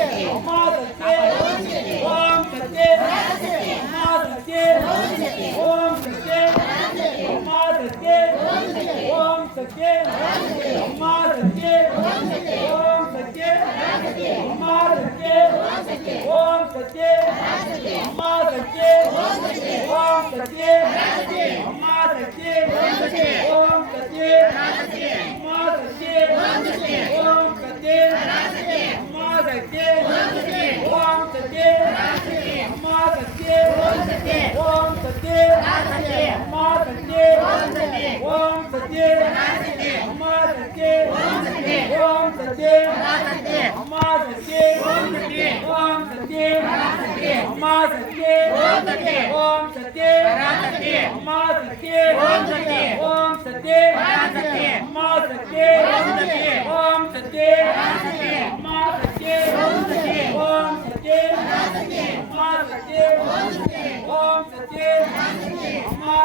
அம்மா சக்தி ஓம் சக்தி அம்மா சக்தி ஓம் சக்தி அம்மா சக்தி ஓம் சக்தி அம்மா சக்தி ஓம் சக்தி அம்மா சக்தி ஓம் சக்தி அம்மா சக்தி ஓம் சக்தி அம்மா சக்தி ஓம் சக்தி அம்மா சக்தி ஓம் சக்தி அம்மா சக்தி ஓம் சக்தி அம்மா சக்தி ஓம் சக்தி அம்மா சக்தி ஓம் சக்தி அம்மா சக்தி ஓம் சக்தி அம்மா சக்தி ஓம் சக்தி அம்மா சக்தி ஓம் சக்தி அம்மா சக்தி ஓம் சக்தி ஓம் சக்தி அம்மா சக்தி ஓம் சக்தி அம்மா சக்தி ஓம் சக்தி அம்மா சக்தி ஓம் சக்தி அம்மா